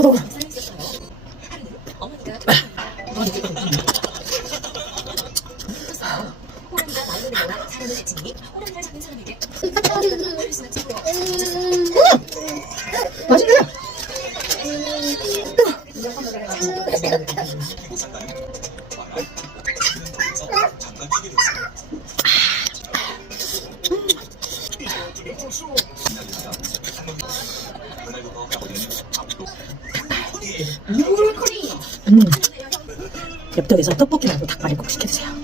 더워. 맛있네. 엽떡에서 떡볶이 말고 닭발을 꼭 시켜주세요.